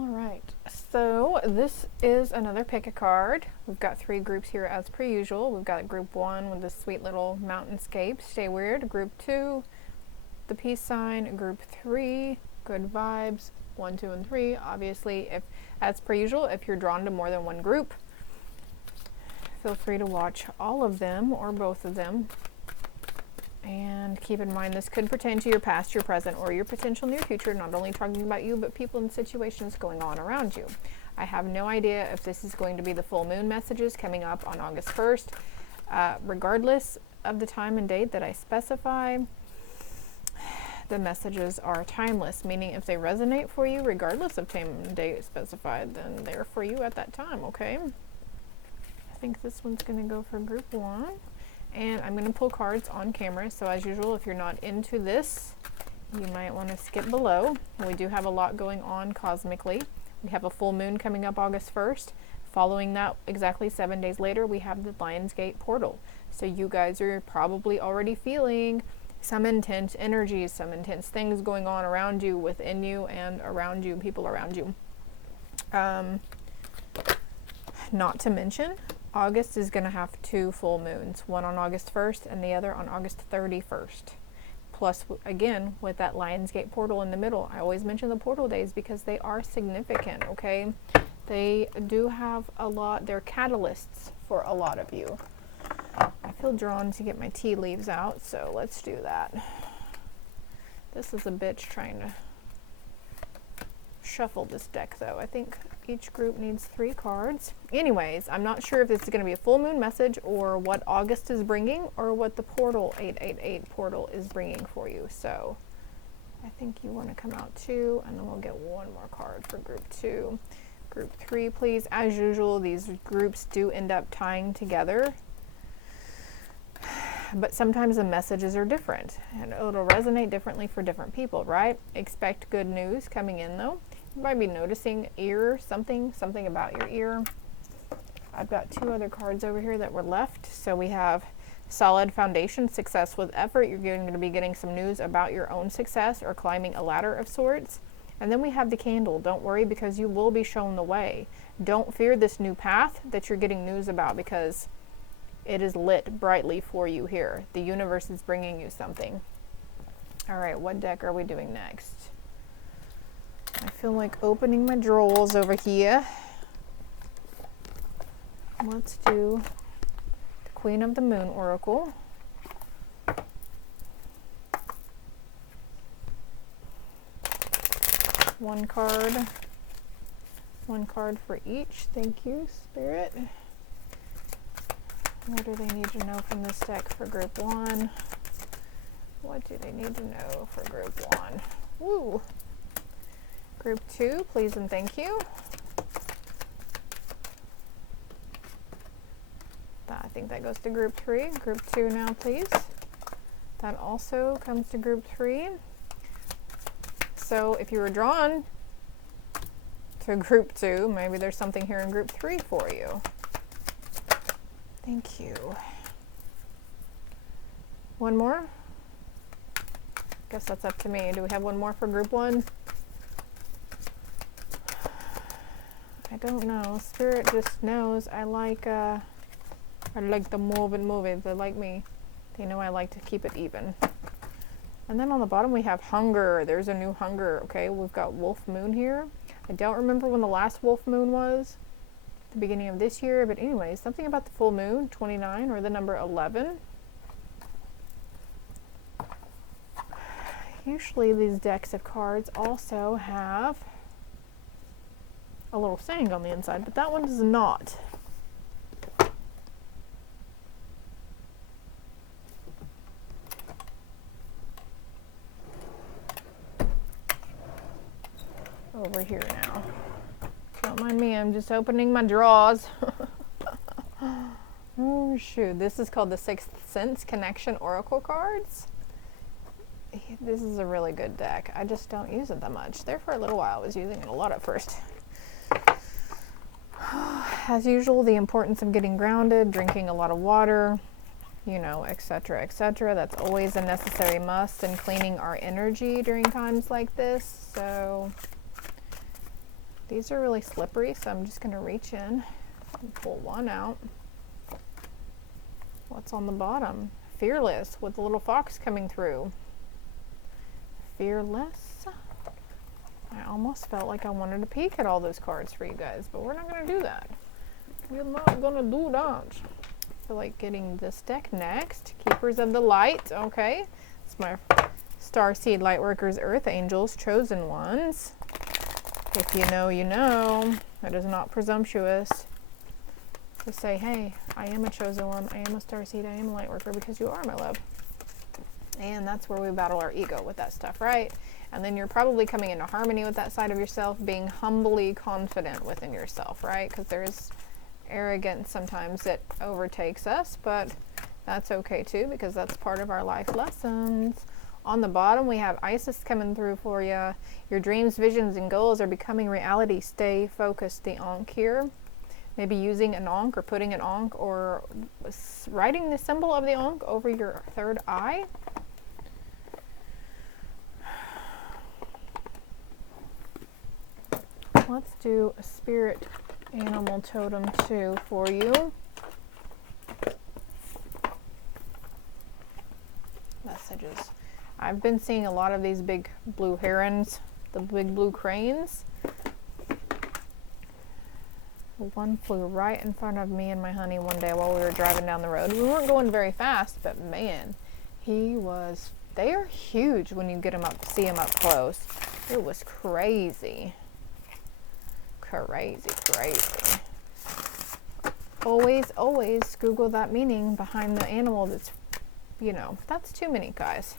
All right, so this is another pick a card. We've got 3 groups here as per usual. We've got group 1 with this sweet little mountainscape, stay weird. Group 2, the peace sign. Group 3, good vibes. 1, 2, and 3. Obviously, if as per usual, if you're drawn to more than one group, feel free to watch all of them or both of them. And keep in mind, this could pertain to your past, your present, or your potential near future, not only talking about you, but people and situations going on around you. I have no idea if this is going to be the full moon messages coming up on August 1st. Regardless of the time and date that I specify, the messages are timeless, meaning if they resonate for you, regardless of time and date specified, then they're for you at that time, okay? I think this one's going to go for group 1. And I'm going to pull cards on camera, so as usual, if you're not into this, you might want to skip below. We do have a lot going on cosmically. We have a full moon coming up August 1st. Following that, exactly 7 days later, we have the Lionsgate portal. So you guys are probably already feeling some intense energies, some intense things going on around you, within you, and around you, people around you. Not to mention, August is going to have 2 full moons, one on August 1st and the other on August 31st. Plus, again, with that Lionsgate portal in the middle, I always mention the portal days because they are significant, okay? They do have a lot, they're catalysts for a lot of you. I feel drawn to get my tea leaves out, so let's do that. This is a bitch trying to shuffle this deck, though. I think each group needs 3 cards. Anyways, I'm not sure if this is going to be a full moon message or what August is bringing or what the portal 888 portal is bringing for you. So I think you want to come out 2, and then we'll get 1 more card for group 2. Group 3, please. As usual, these groups do end up tying together, but sometimes the messages are different and it'll resonate differently for different people, right? Expect good news coming in, though. You might be noticing something about your ear. I've got 2 other cards over here that were left. So we have solid foundation, success with effort. You're going to be getting some news about your own success or climbing a ladder of sorts. And then we have the candle. Don't worry, because you will be shown the way. Don't fear this new path that you're getting news about, because it is lit brightly for you here. The universe is bringing you something. All right, what deck are we doing next? I feel like opening my drawers over here. Let's do the Queen of the Moon Oracle. One card for each. Thank you, Spirit. What do they need to know from this deck for group 1? What do they need to know for group 1? Woo! Group 2, please and thank you. I think that goes to group 3. Group 2 now, please. That also comes to group 3. So if you were drawn to group 2, maybe there's something here in group 3 for you. Thank you. One more? Guess that's up to me. Do we have one more for group 1? I don't know. Spirit just knows I like the moving. They like me. They know I like to keep it even. And then on the bottom we have hunger. There's a new hunger. Okay, we've got wolf moon here. I don't remember when the last wolf moon was. The beginning of this year, but anyways, something about the full moon, 29, or the number 11. Usually these decks of cards also have a little saying on the inside, but that one does not. Over here now. Don't mind me, I'm just opening my drawers. Oh shoot, this is called the Sixth Sense Connection Oracle cards. This is a really good deck. I just don't use it that much. There for a little while I was using it a lot at first. As usual, the importance of getting grounded, drinking a lot of water, you know, etc., etc. That's always a necessary must, and cleaning our energy during times like this. So These are really slippery, so I'm just going to reach in and pull one out. What's on the bottom? Fearless, with a little fox coming through. Fearless. I almost felt like I wanted to peek at all those cards for you guys, but we're not going to do that. We're not going to do that. I feel like getting this deck next. Keepers of the Light. Okay. It's my Starseed Lightworkers, Earth Angels, Chosen Ones. If you know, you know. That is not presumptuous to say, hey, I am a chosen one, I am a starseed, I am a light worker, because you are, my love. And that's where we battle our ego with that stuff, right? And then you're probably coming into harmony with that side of yourself, being humbly confident within yourself, right? Because there's arrogance sometimes that overtakes us, but that's okay too, because that's part of our life lessons. On the bottom, we have Isis coming through for you. Your dreams, visions, and goals are becoming reality. Stay focused. The Ankh here. Maybe using an Ankh or putting an Ankh or writing the symbol of the Ankh over your third eye. Let's do a spirit animal totem too for you. Messages. I've been seeing a lot of these big blue herons, the big blue cranes. One flew right in front of me and my honey one day while we were driving down the road. We weren't going very fast, but man, they are huge when you get them up, see them up close. It was crazy. Crazy, crazy. Always, always Google that meaning behind the animal that's, that's too many, guys.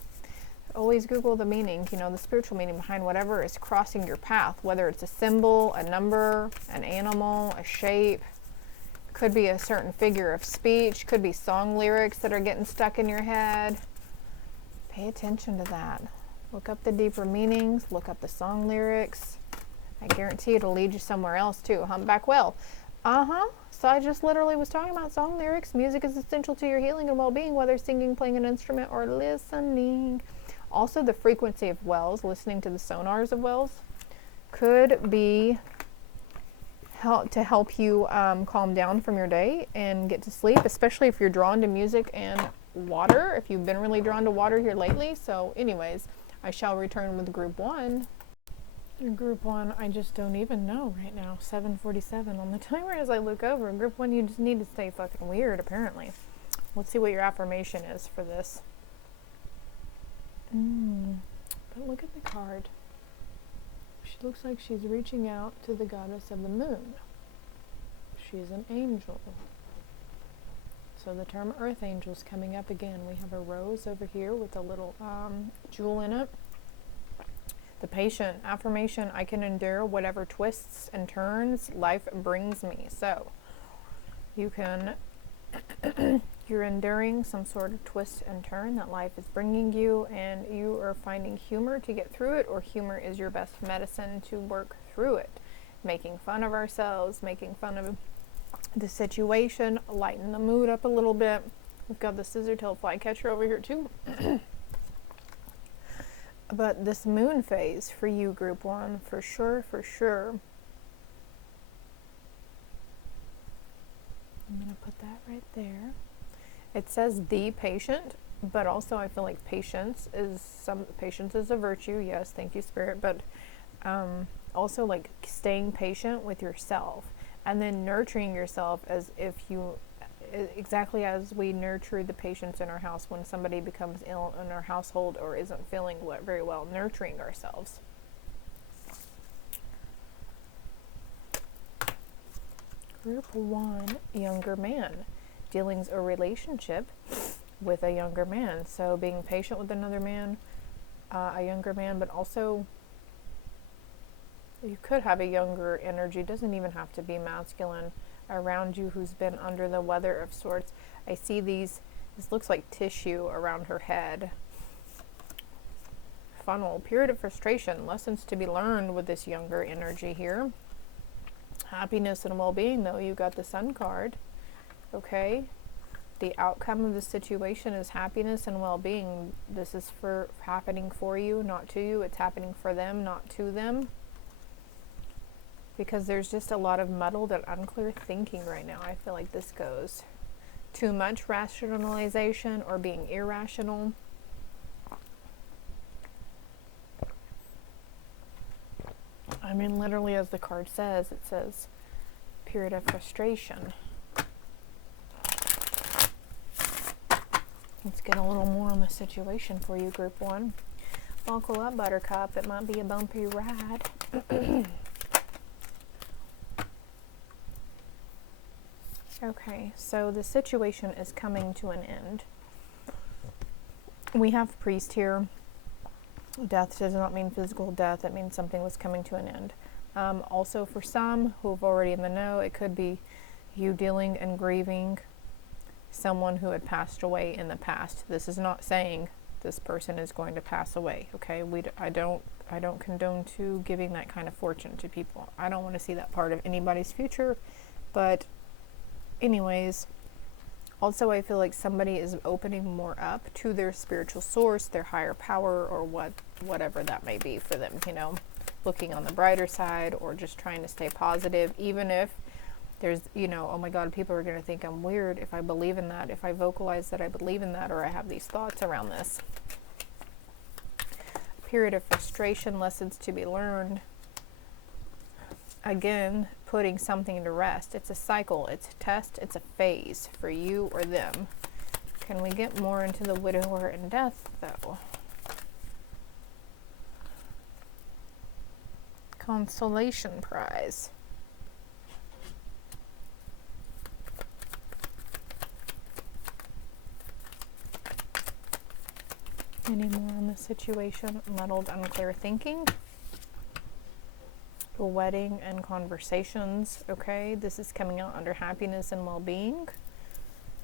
Always Google the meaning, the spiritual meaning behind whatever is crossing your path, whether it's a symbol, a number, an animal, a shape. Could be a certain figure of speech, could be song lyrics that are getting stuck in your head. Pay attention to that. Look up the deeper meanings, look up the song lyrics. I guarantee it'll lead you somewhere else too. Humpback whale. So I just literally was talking about song lyrics. Music is essential to your healing and well-being, whether singing, playing an instrument, or listening. Also, the frequency of whales, listening to the sonars of whales, could be to help you calm down from your day and get to sleep, especially if you're drawn to music and water, if you've been really drawn to water here lately. So anyways, I shall return with group 1. Group 1, I just don't even know right now. 7:47 on the timer as I look over. Group 1, you just need to stay fucking weird, apparently. Let's see what your affirmation is for this. But look at the card. She looks like she's reaching out to the goddess of the moon. She's an angel. So the term earth angel is coming up again. We have a rose over here with a little jewel in it. The patient affirmation, I can endure whatever twists and turns life brings me. So you can you're enduring some sort of twist and turn that life is bringing you, and you are finding humor to get through it, or humor is your best medicine to work through it. Making fun of ourselves, making fun of the situation, lighten the mood up a little bit. We've got the scissor-tailed flycatcher over here too. But this moon phase for you, group 1, for sure, for sure. I'm going to put that right there. It says the patient, but also I feel like patience is a virtue. Yes, thank you, Spirit. But also like staying patient with yourself and then nurturing yourself as if you, exactly as we nurture the patients in our house when somebody becomes ill in our household or isn't feeling very well, nurturing ourselves. Group 1, younger man. Dealings or relationship with a younger man. So being patient with another man, a younger man, but also you could have a younger energy. Doesn't even have to be masculine around you who's been under the weather of sorts. I see this looks like tissue around her head. Funnel, period of frustration, lessons to be learned with this younger energy here. Happiness and well-being, though. You got the Sun card. Okay, the outcome of the situation is happiness and well-being. This is happening for you, not to you. It's happening for them, not to them. because there's just a lot of muddled and unclear thinking right now. I feel like this goes too much rationalization or being irrational. I mean, literally, as the card says, it says period of frustration. Let's get a little more on the situation for you, Group 1. Buckle up, Buttercup. It might be a bumpy ride. Okay, so the situation is coming to an end. We have priest here. Death does not mean physical death. It means something was coming to an end. Also, for some who have already in the know, it could be you dealing and grieving someone who had passed away in the past. This is not saying this person is going to pass away. Okay, I don't condone to giving that kind of fortune to people. I don't want to see that part of anybody's future. But anyways, also I feel like somebody is opening more up to their spiritual source, their higher power, or whatever that may be for them, you know, looking on the brighter side or just trying to stay positive, even if there's, you know, oh my God, people are going to think I'm weird if I believe in that, if I vocalize that I believe in that, or I have these thoughts around this. Period of frustration, lessons to be learned. Again, putting something to rest. It's a cycle, it's a test, it's a phase for you or them. Can we get more into the widower and death, though? Consolation prize. Any more on the situation? Muddled, unclear thinking. Wedding and conversations. Okay, this is coming out under happiness and well-being.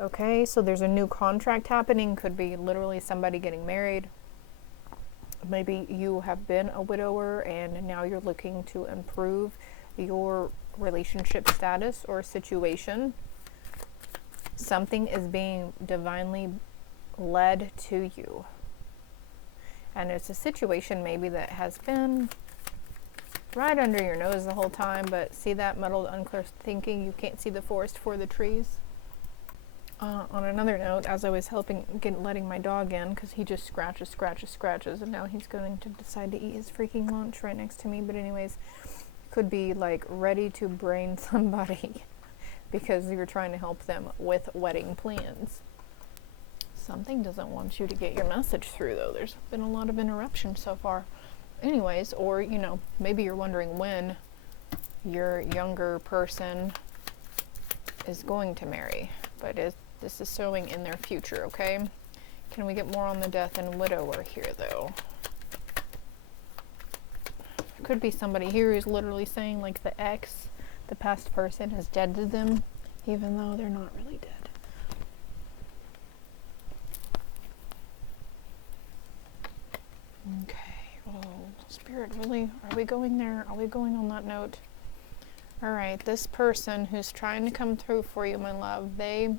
Okay, so there's a new contract happening. Could be literally somebody getting married. Maybe you have been a widower and now you're looking to improve your relationship status or situation. Something is being divinely led to you. And it's a situation maybe that has been right under your nose the whole time, but see that muddled, unclear thinking? You can't see the forest for the trees. On another note, as I was letting my dog in, because he just scratches, and now he's going to decide to eat his freaking lunch right next to me. But anyways, could be like ready to brain somebody because you're trying to help them with wedding plans. Something doesn't want you to get your message through, though. There's been a lot of interruptions so far. Anyways, or, you know, maybe you're wondering when your younger person is going to marry, but this is showing in their future, okay? Can we get more on the death and widower here, though? Could be somebody here who's literally saying, like, the ex, the past person, is dead to them, even though they're not really dead. Okay. Oh, Spirit, really? Are we going there? Are we going on that note? All right, this person who's trying to come through for you, my love, they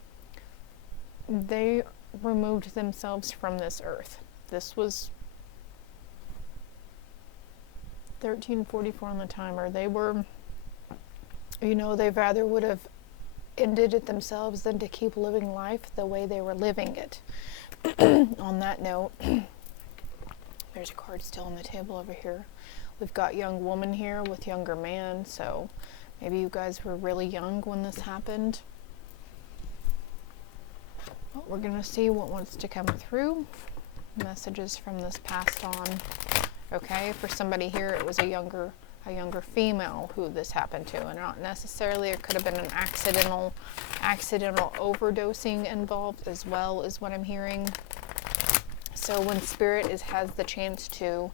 removed themselves from this earth. This was 1344 on the timer. They were, you know, they rather would have ended it themselves than to keep living life the way they were living it. On that note, there's a card still on the table over here. We've got young woman here with younger man, so maybe you guys were really young when this happened. Well, we're going to see what wants to come through. Messages from this passed on. Okay, for somebody here, it was a younger female who this happened to, and not necessarily, it could have been an accidental overdosing involved as well, is what I'm hearing. So when Spirit has the chance to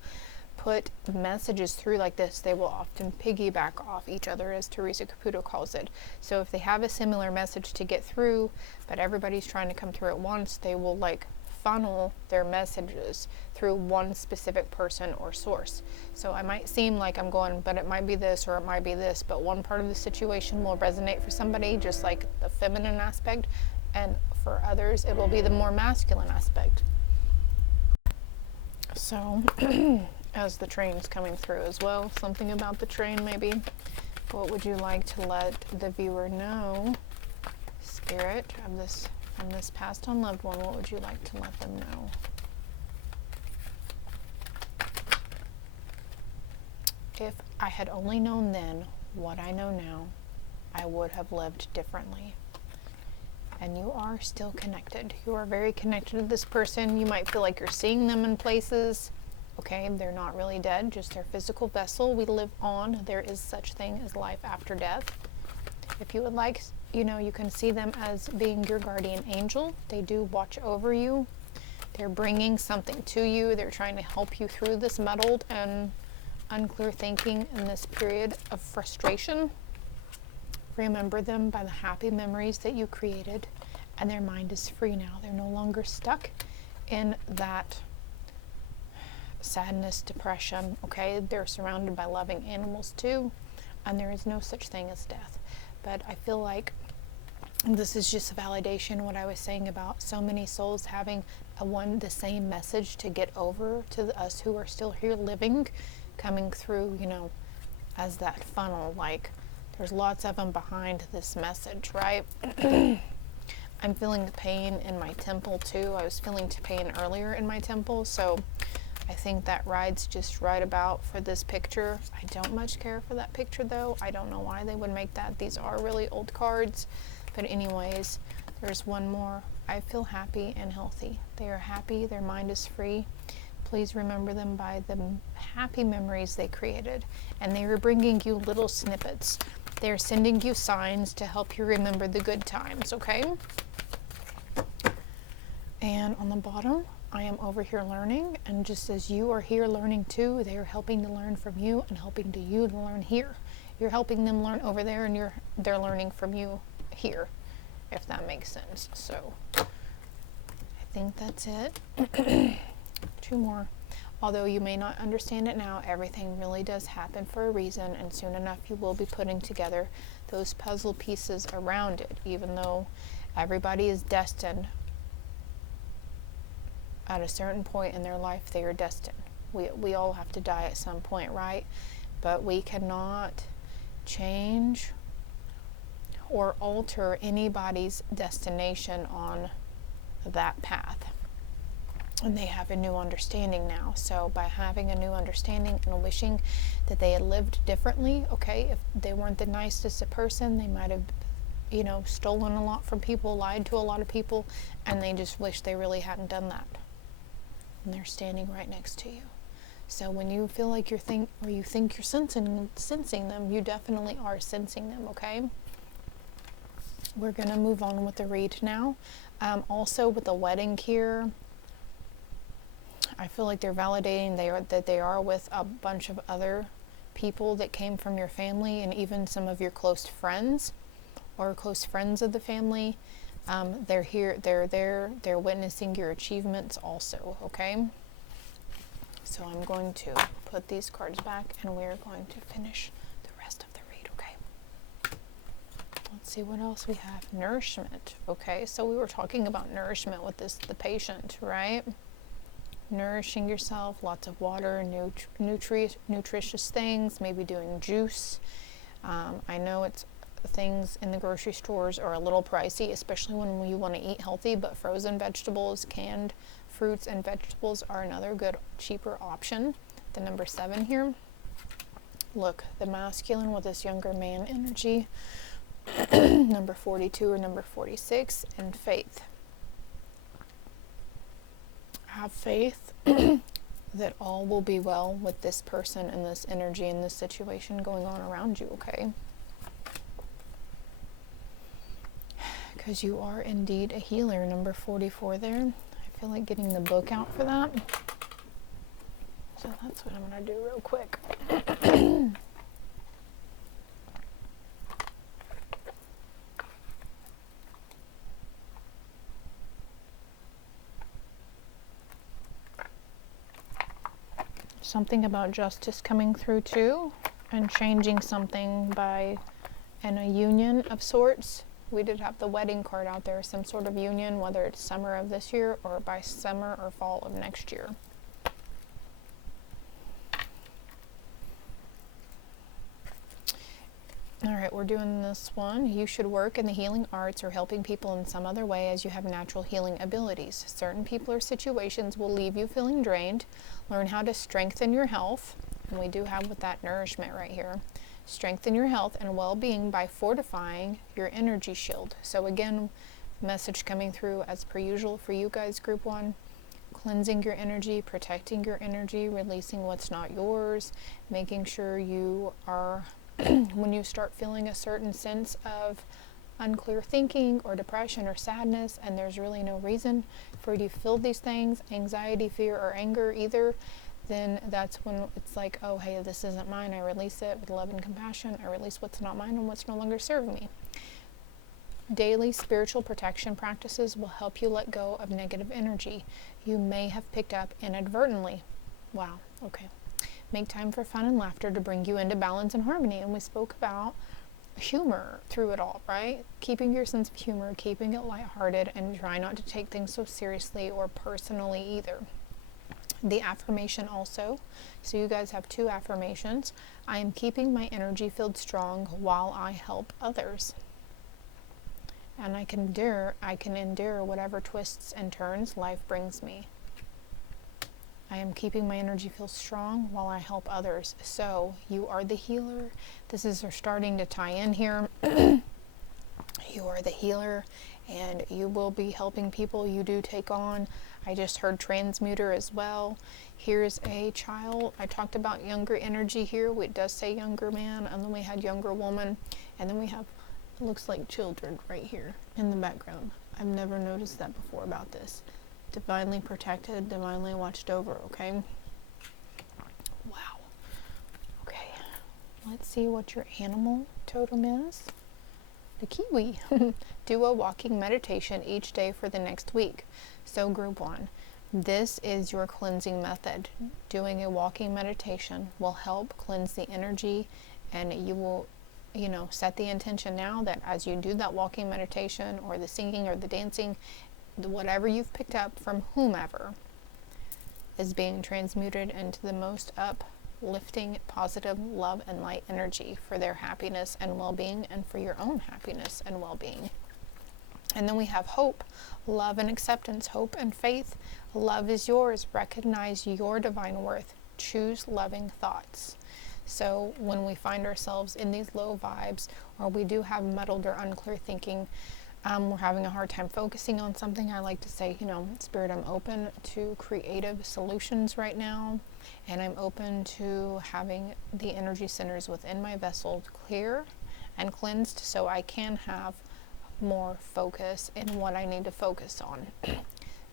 put messages through like this, they will often piggyback off each other, as Teresa Caputo calls it. So if they have a similar message to get through, but everybody's trying to come through at once, they will like funnel their messages through one specific person or source. So I might seem like I'm going, but it might be this or it might be this, but one part of the situation will resonate for somebody, just like the feminine aspect, and for others it will be the more masculine aspect. So as the train's coming through as well, something about the train maybe. What would you like to let the viewer know, Spirit, of this from this passed on loved one? What would you like to let them know? If I had only known then what I know now, I would have lived differently. And you are still connected. You are very connected to this person. You might feel like you're seeing them in places. Okay, they're not really dead, just their physical vessel. We live on. There is such thing as life after death. If you would like, you know, you can see them as being your guardian angel. They do watch over you. They're bringing something to you. They're trying to help you through this muddled and unclear thinking in this period of frustration. Remember them by the happy memories that you created, and their mind is free now. They're no longer stuck in that sadness, depression. Okay, they're surrounded by loving animals too, and there is no such thing as death. But I feel like this is just a validation what I was saying about so many souls having the same message to get over to us who are still here living, coming through, you know, as that funnel. Like, there's lots of them behind this message, right? I'm feeling the pain in my temple too. I was feeling pain earlier in my temple, so I think that ride's just right about for this picture. I don't much care for that picture though. I don't know why they would make that. These are really old cards. But anyways, there's one more. I feel happy and healthy. They are happy. Their mind is free. Please remember them by the happy memories they created. And they are bringing you little snippets. They're sending you signs to help you remember the good times, okay? And on the bottom, I am over here learning. And just as you are here learning too, they are helping to learn from you and helping you to learn here. You're helping them learn over there, and they're learning from you here, if that makes sense. So I think that's it. Two more. Although you may not understand it now, everything really does happen for a reason, and soon enough you will be putting together those puzzle pieces around it. Even though everybody is destined at a certain point in their life, they are destined. We all have to die at some point, right? But we cannot change or alter anybody's destination on that path. And they have a new understanding now. So by having a new understanding and wishing that they had lived differently, okay, if they weren't the nicest a person, they might have, you know, stolen a lot from people, lied to a lot of people, and they just wish they really hadn't done that. And they're standing right next to you. So when you feel like you think you're sensing them, you definitely are sensing them, okay? We're going to move on with the read now. Also with the wedding here, I feel like they're validating that they are with a bunch of other people that came from your family, and even some of your close friends or close friends of the family. They're here, they're there, they're witnessing your achievements also, okay? So I'm going to put these cards back, and we're going to finish the rest of the read, okay? Let's see what else we have. Nourishment, okay? So we were talking about nourishment with the patient, right? Nourishing yourself, lots of water, nutritious things, maybe doing juice. I know things in the grocery stores are a little pricey, especially when you want to eat healthy, but frozen vegetables, canned fruits and vegetables are another good, cheaper option. The number 7 here. Look, the masculine with this younger man energy. Number 42 or number 46, and faith. Have faith that all will be well with this person and this energy and this situation going on around you, okay? Because you are indeed a healer, number 44 there. I feel like getting the book out for that. So that's what I'm going to do real quick. Something about justice coming through too, and changing something in a union of sorts. We did have the wedding card out there, some sort of union, whether it's summer of this year or by summer or fall of next year. All right, we're doing this one. You should work in the healing arts or helping people in some other way as you have natural healing abilities. Certain people or situations will leave you feeling drained. Learn how to strengthen your health. And we do have with that nourishment right here. Strengthen your health and well-being by fortifying your energy shield. So again, message coming through as per usual for you guys, group 1. Cleansing your energy, protecting your energy, releasing what's not yours, making sure you are, when you start feeling a certain sense of unclear thinking or depression or sadness, and there's really no reason for you to feel these things, anxiety, fear, or anger either, then that's when it's like, oh, hey, this isn't mine. I release it with love and compassion. I release what's not mine and what's no longer serving me. Daily spiritual protection practices will help you let go of negative energy you may have picked up inadvertently. Wow, okay. Make time for fun and laughter to bring you into balance and harmony. And we spoke about humor through it all, right? Keeping your sense of humor, keeping it lighthearted, and try not to take things so seriously or personally either. The affirmation also, so you guys have 2 affirmations. I am keeping my energy field strong while I help others. And I can endure whatever twists and turns life brings me. I am keeping my energy field strong while I help others. So you are the healer. This is starting to tie in here. You are the healer, and you will be helping people you do take on. I just heard transmuter as well. Here's a child. I talked about younger energy here. It does say younger man, and then we had younger woman, and then we have, it looks like children right here in the background. I've never noticed that before about this. Divinely protected, divinely watched over, okay? Wow. Okay. Let's see what your animal totem is. The kiwi. Do a walking meditation each day for the next week. So group 1, this is your cleansing method. Doing a walking meditation will help cleanse the energy, and you will, set the intention now that as you do that walking meditation or the singing or the dancing, whatever you've picked up from whomever is being transmuted into the most uplifting, positive love and light energy for their happiness and well-being, and for your own happiness and well-being. And then we have hope, love and acceptance, hope and faith. Love is yours. Recognize your divine worth. Choose loving thoughts. So when we find ourselves in these low vibes, or we do have muddled or unclear thinking, we're having a hard time focusing on something, I like to say, Spirit, I'm open to creative solutions right now, and I'm open to having the energy centers within my vessel clear and cleansed so I can have more focus in what I need to focus on.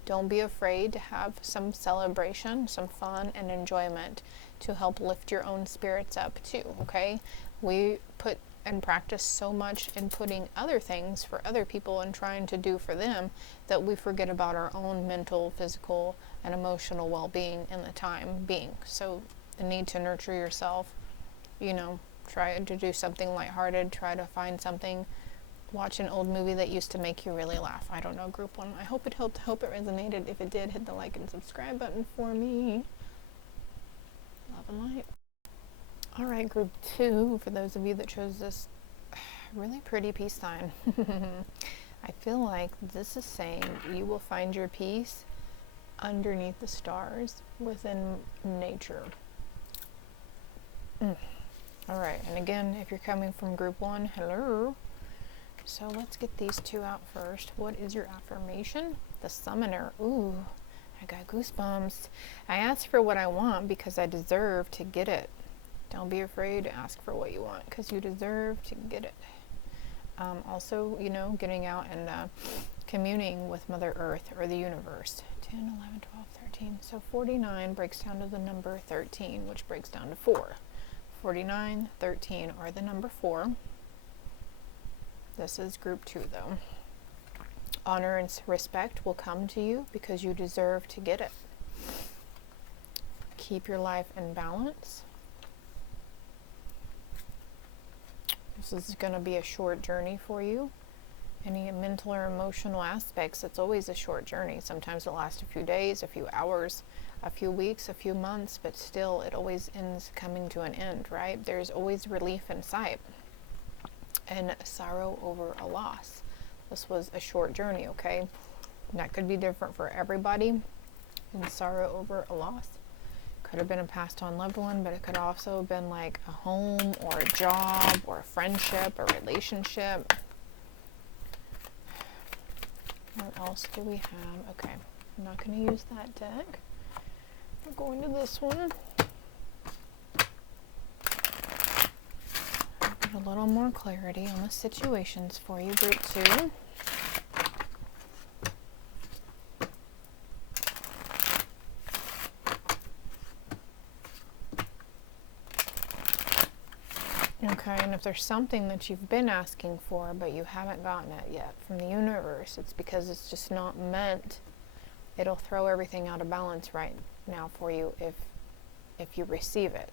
Don't be afraid to have some celebration, some fun and enjoyment to help lift your own spirits up too, okay? We put and practice so much in putting other things for other people and trying to do for them that we forget about our own mental, physical, and emotional well-being in the time being. So the need to nurture yourself, try to do something lighthearted, try to find something, watch an old movie that used to make you really laugh. I don't know, group 1. I hope it helped, hope it resonated. If it did, hit the like and subscribe button for me. Love and light. All right, group 2, for those of you that chose this really pretty peace sign. I feel like this is saying you will find your peace underneath the stars within nature. All right, and again, if you're coming from group 1, hello. So let's get these 2 out first. What is your affirmation? The Summoner. Ooh, I got goosebumps. I ask for what I want because I deserve to get it. Don't be afraid to ask for what you want because you deserve to get it. Also, getting out and communing with Mother Earth or the universe. 10, 11, 12, 13. So 49 breaks down to the number 13, which breaks down to 4. 49, 13 are the number 4. This is group 2 though. Honor and respect will come to you because you deserve to get it. Keep your life in balance. This is going to be a short journey for you. Any mental or emotional aspects, it's always a short journey. Sometimes it lasts a few days, a few hours, a few weeks, a few months, but still it always ends coming to an end, right? There's always relief in sight. and sorrow over a loss. This was a short journey, okay? And that could be different for everybody. And sorrow over a loss could have been a passed on loved one, but it could also have been like a home or a job or a friendship, a relationship. What else do we have? Okay, I'm not going to use that deck. We're going to this one. Get a little more clarity on the situations for you, group 2. Okay, and if there's something that you've been asking for but you haven't gotten it yet from the universe, it's because it's just not meant. It'll throw everything out of balance right now for you if you receive it.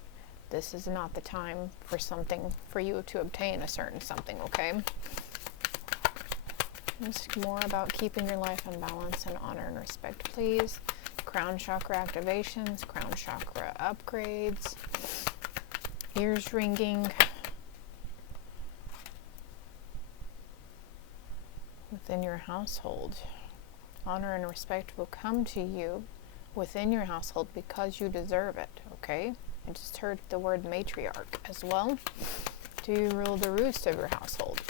This is not the time for something for you to obtain a certain something, okay? It's more about keeping your life in balance and honor and respect, please. Crown chakra activations, crown chakra upgrades, ears ringing. Within your household, honor and respect will come to you within your household because you deserve it, okay? I just heard the word matriarch as well. Do you rule the roost of your household?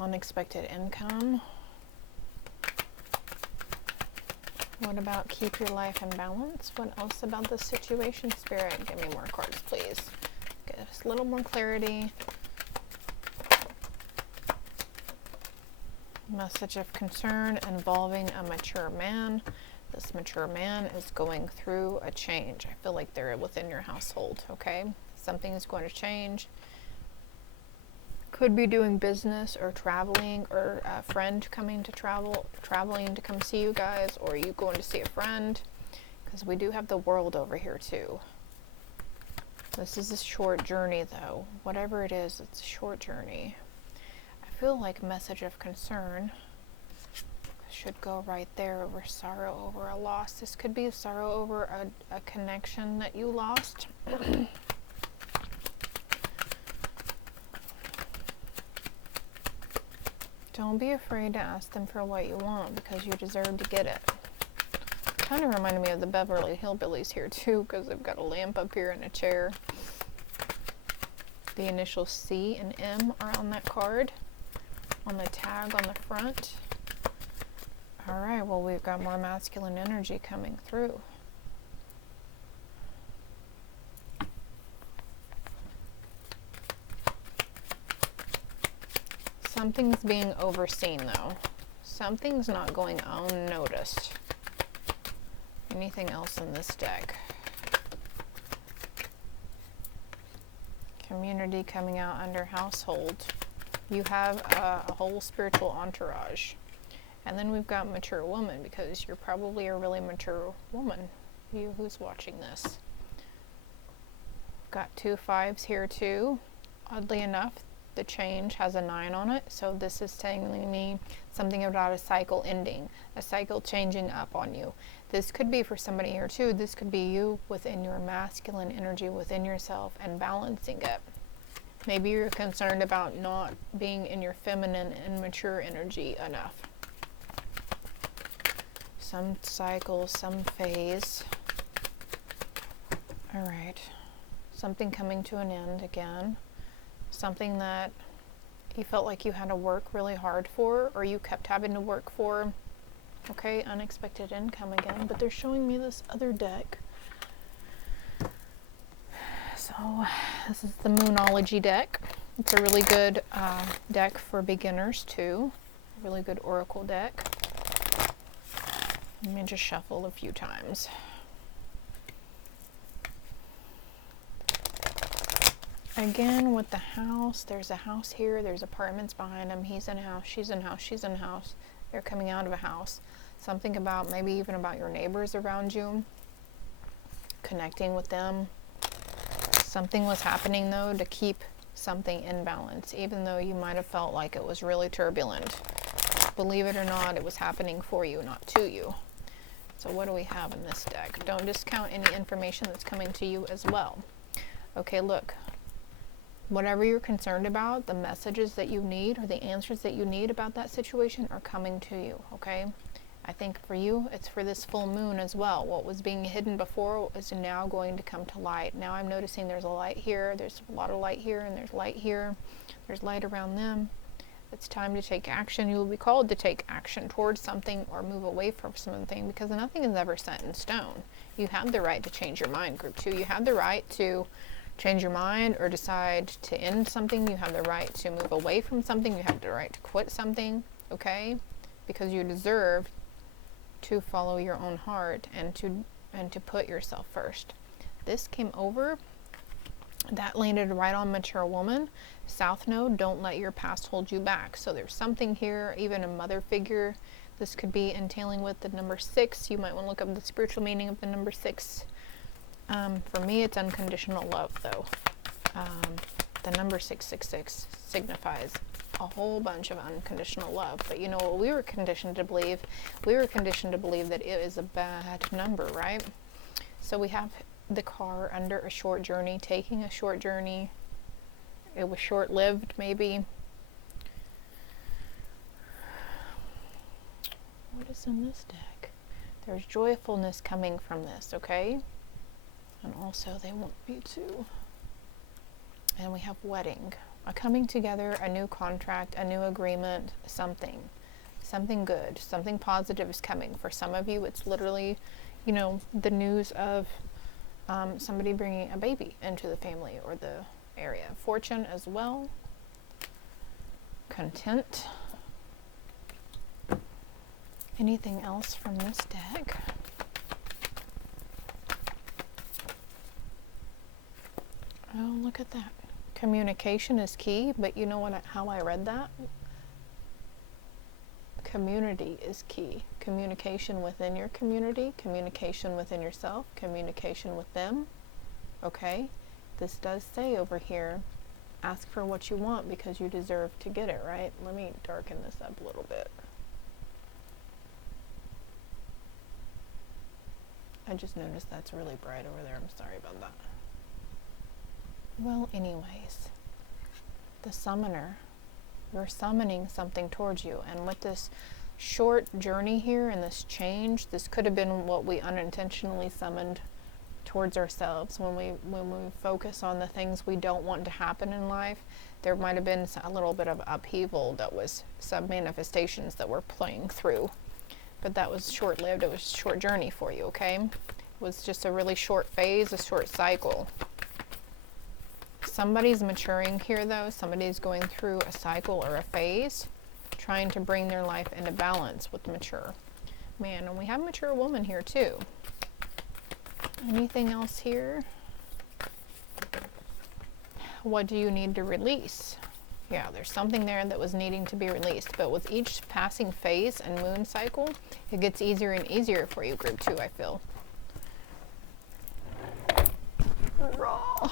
Unexpected income. What about keep your life in balance? What else about this situation, Spirit? Give me more cards, please. Get us a little more clarity. Message of concern involving a mature man. This mature man is going through a change. I feel like they're within your household, okay? Something is going to change. Could be doing business or traveling, or a friend coming to traveling to come see you guys, or you going to see a friend, because we do have the world over here too. This is a short journey though. Whatever it is, it's a short journey. I feel like message of concern should go right there over sorrow over a loss. This could be a sorrow over a connection that you lost. Don't be afraid to ask them for what you want because you deserve to get it. Kind of reminded me of the Beverly Hillbillies here too, because they've got a lamp up here and a chair. The initials C and M are on that card, on the tag on the front. Alright, well, we've got more masculine energy coming through. Something's being overseen though. Something's not going unnoticed. Anything else in this deck? Community coming out under household. You have a whole spiritual entourage. And then we've got mature woman, because you're probably a really mature woman, you who's watching this. Got 2 5s here too. Oddly enough, the change has a 9 on it, so this is telling me something about a cycle ending, a cycle changing up on you. This could be for somebody here too. This could be you within your masculine energy within yourself and balancing it. Maybe you're concerned about not being in your feminine and mature energy enough. Some cycle, some phase. All right. Something coming to an end again. Something that you felt like you had to work really hard for, or you kept having to work for. Okay, unexpected income again, but they're showing me this other deck. So this is the Moonology deck. It's a really good deck for beginners too. A really good oracle deck. Let me just shuffle a few times. Again, with the house, there's a house here, there's apartments behind him, he's in a house, she's in a house, she's in a house. They're coming out of a house. Something about, maybe even about your neighbors around you, connecting with them. Something was happening though to keep something in balance, even though you might have felt like it was really turbulent. Believe it or not, it was happening for you, not to you. So what do we have in this deck? Don't discount any information that's coming to you as well. Okay, look, whatever you're concerned about, the messages that you need or the answers that you need about that situation are coming to you, okay? I think for you, it's for this full moon as well. What was being hidden before is now going to come to light. Now I'm noticing there's a light here, there's a lot of light here, and there's light here. There's light around them. It's time to take action. You will be called to take action towards something or move away from something, because nothing is ever set in stone. You have the right to change your mind, group 2. You have the right to change your mind or decide to end something. You have the right to move away from something. You have the right to quit something, okay? Because you deserve to follow your own heart and to put yourself first. This came over. That landed right on mature woman. South node, don't let your past hold you back. So there's something here, even a mother figure. This could be entailing with the number 6. You might want to look up the spiritual meaning of the number 6. For me, it's unconditional love, though. The number 666 signifies a whole bunch of unconditional love. But you know what we were conditioned to believe? We were conditioned to believe that it is a bad number, right? So we have the car under a short journey, taking a short journey. It was short-lived, maybe. What is in this deck? There's joyfulness coming from this, okay? And also they want me to. And we have wedding. A coming together, a new contract, a new agreement, something. Something good, something positive is coming. For some of you, it's literally, you know, the news of somebody bringing a baby into the family or the area. Fortune as well. Content. Anything else from this deck? Oh, look at that. Communication is key, but you know what? How I read that? Community is key. Communication within your community, communication within yourself, communication with them. Okay? This does say over here, ask for what you want because you deserve to get it, right? Let me darken this up a little bit. I just noticed that's really bright over there. I'm sorry about that. Well, anyways, the summoner, you're summoning something towards you, and with this short journey here and this change, this could have been what we unintentionally summoned towards ourselves. When we focus on the things we don't want to happen in life, there might have been a little bit of upheaval that was some manifestations that were playing through, but that was short-lived. It was a short journey for you, okay? It was just a really short phase, a short cycle. Somebody's maturing here, though. Somebody's going through a cycle or a phase, trying to bring their life into balance with mature. Man, and we have mature woman here, too. Anything else here? What do you need to release? Yeah, there's something there that was needing to be released. But with each passing phase and moon cycle, it gets easier and easier for you, group 2, I feel. Raw.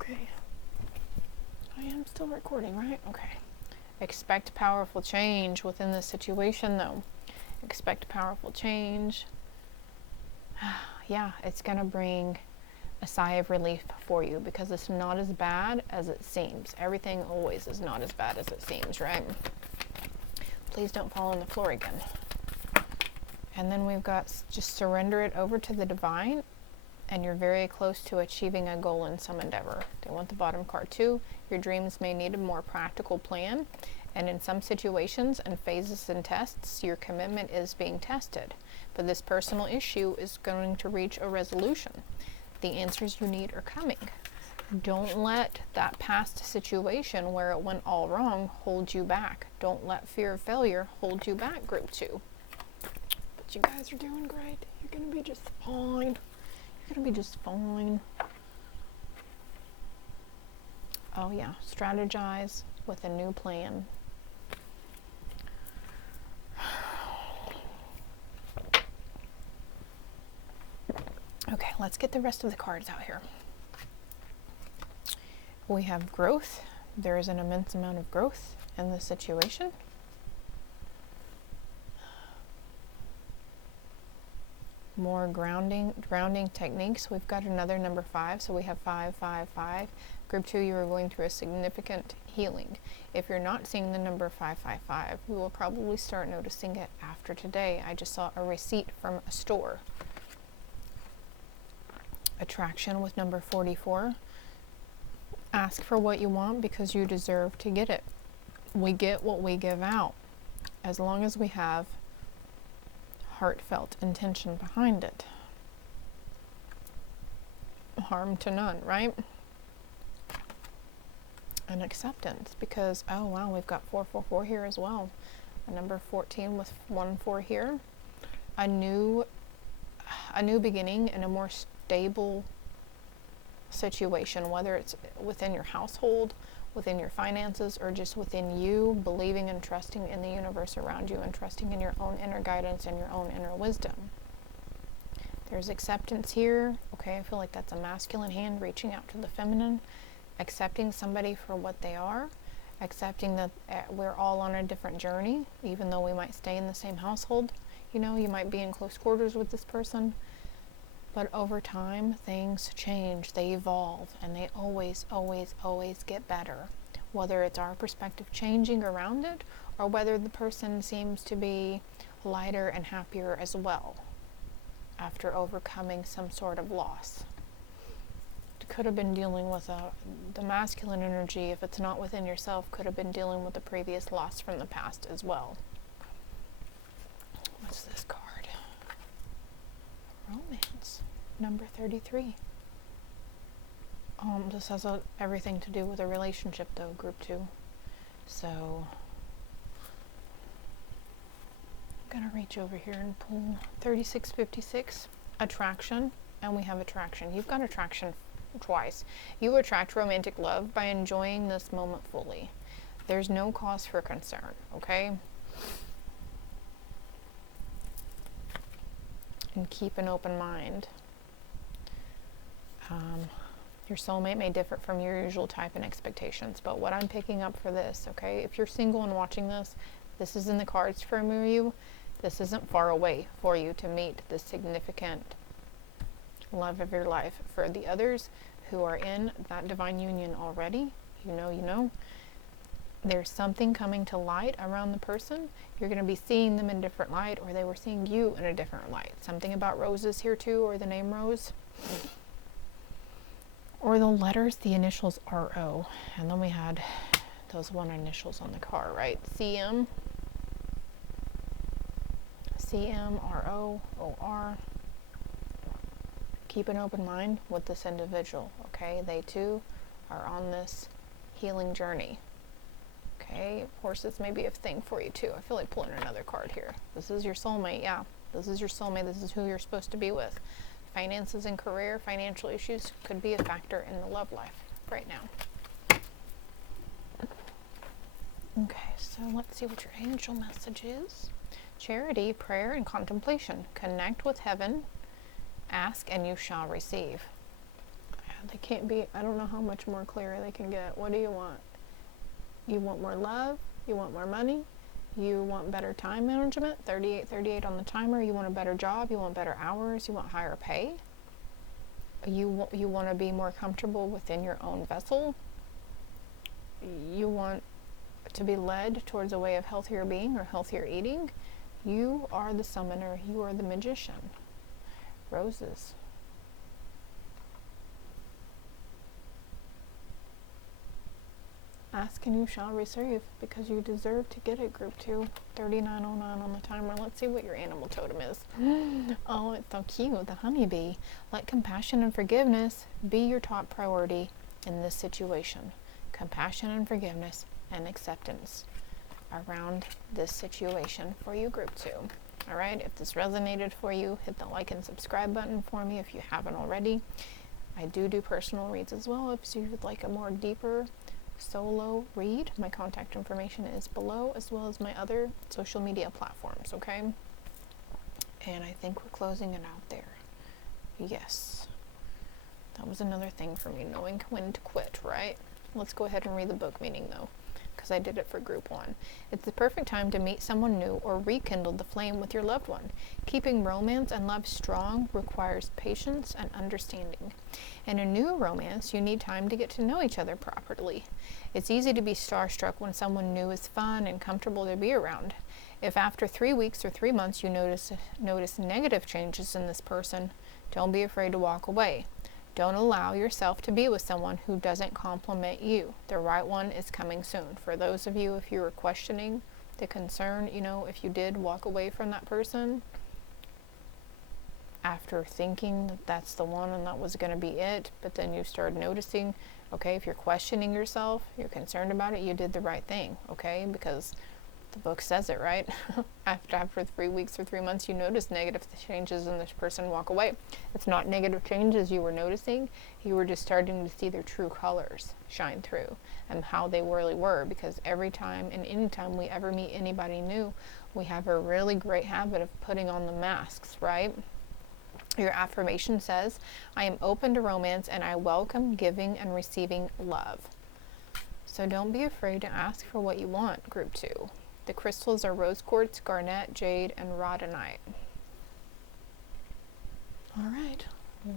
Okay. I am still recording, right? Okay. Expect powerful change within this situation, though. Expect powerful change. Yeah, it's going to bring a sigh of relief for you because it's not as bad as it seems. Everything always is not as bad as it seems, right? Please don't fall on the floor again. And then we've got just surrender it over to the divine, and you're very close to achieving a goal in some endeavor. They want the bottom card too. Your dreams may need a more practical plan, and in some situations and phases and tests, your commitment is being tested. But this personal issue is going to reach a resolution. The answers you need are coming. Don't let that past situation where it went all wrong hold you back. Don't let fear of failure hold you back, group 2. But you guys are doing great. You're going to be just fine. You're going to be just fine. Oh yeah, strategize with a new plan. Okay, let's get the rest of the cards out here. We have growth. There is an immense amount of growth in this situation. more grounding techniques. We've got another number 5, so we have 5, 5, 5. Group 2, you are going through a significant healing. If you're not seeing the number 555, we will probably start noticing it after today. I just saw a receipt from a store. Attraction with number 44. Ask for what you want because you deserve to get it. We get what we give out, as long as we have heartfelt intention behind it. Harm to none, right? And acceptance, because, oh wow, we've got 444 here as well. A number 14 with 14 here. A new beginning and a more stable situation, whether it's within your household, within your finances, or just within you, believing and trusting in the universe around you and trusting in your own inner guidance and your own inner wisdom. There's acceptance here. Okay, I feel like that's a masculine hand reaching out to the feminine, accepting somebody for what they are, accepting that we're all on a different journey, even though we might stay in the same household. You know, you might be in close quarters with this person, but over time, things change, they evolve, and they always, always, always get better. Whether it's our perspective changing around it, or whether the person seems to be lighter and happier as well, after overcoming some sort of loss. It could have been dealing with the masculine energy, if it's not within yourself, could have been dealing with the previous loss from the past as well. What's this card? Romance, number 33. This has everything to do with a relationship though, group 2. So I'm gonna reach over here and pull 3656, attraction, and we have attraction. You've got attraction twice. You attract romantic love by enjoying this moment fully. There's no cause for concern, okay? And keep an open mind. Your soulmate may differ from your usual type and expectations, but what I'm picking up for this, okay, if you're single and watching this, this is in the cards for you. This isn't far away for you to meet the significant love of your life. For the others who are in that divine union already, you know, there's something coming to light around the person. You're going to be seeing them in a different light, or they were seeing you in a different light. Something about roses here too, or the name Rose. Or the letters, the initials RO. And then we had those one initials on the car, right? CM, RO, OR. Keep an open mind with this individual, okay? They too are on this healing journey. Okay, horses may be a thing for you too. I feel like pulling another card here. This is your soulmate, yeah. This is your soulmate. This is who you're supposed to be with. Finances and career, financial issues could be a factor in the love life right now. Okay, so let's see what your angel message is. Charity, prayer, and contemplation. Connect with heaven. Ask and you shall receive. They can't be, I don't know how much more clear they can get. What do you want? You want more love? You want more money? You want better time management? 38 on the timer. You want a better job? You want better hours? You want higher pay? You want to be more comfortable within your own vessel? You want to be led towards a way of healthier being or healthier eating? You are the summoner. You are the magician. Roses. Ask and you shall receive, because you deserve to get it, group 2. 3909 on the timer. Let's see what your animal totem is. Oh, it's so cute, the honeybee. Let compassion and forgiveness be your top priority in this situation. Compassion and forgiveness and acceptance around this situation for you, group 2. All right, if this resonated for you, hit the like and subscribe button for me if you haven't already. I do personal reads as well. If you would like a more deeper solo read, my contact information is below, as well as my other social media platforms, okay? And I think we're closing it out there. Yes. That was another thing for me, knowing when to quit, right? Let's go ahead and read the book meaning, though. because I did it for group 1. It's the perfect time to meet someone new or rekindle the flame with your loved one. Keeping romance and love strong requires patience and understanding. In a new romance, you need time to get to know each other properly. It's easy to be starstruck when someone new is fun and comfortable to be around. If after 3 weeks or 3 months you notice negative changes in this person, don't be afraid to walk away. Don't allow yourself to be with someone who doesn't compliment you. The right one is coming soon. For those of you, if you were questioning the concern, if you did walk away from that person after thinking that that's the one and that was going to be it, but then you started noticing, okay, if you're questioning yourself, you're concerned about it, you did the right thing, okay? Because the book says it, right? after 3 weeks or 3 months, you notice negative changes in this person, walk away. It's not negative changes you were noticing. You were just starting to see their true colors shine through and how they really were. Because every time and anytime we ever meet anybody new, we have a really great habit of putting on the masks, right? Your affirmation says, I am open to romance and I welcome giving and receiving love. So don't be afraid to ask for what you want, group 2. The crystals are rose quartz, garnet, jade, and rhodonite. All right,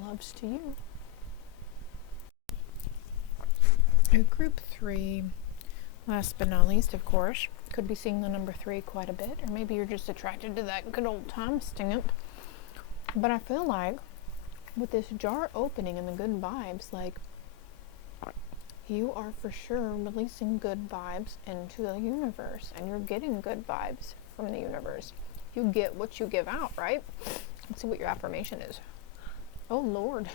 loves to you. Group 3, last but not least, of course, could be seeing the number 3 quite a bit, or maybe you're just attracted to that good old time stamp. But I feel like with this jar opening and the good vibes, like, you are for sure releasing good vibes into the universe, and you're getting good vibes from the universe. You get what you give out, right? Let's see what your affirmation is. Oh Lord,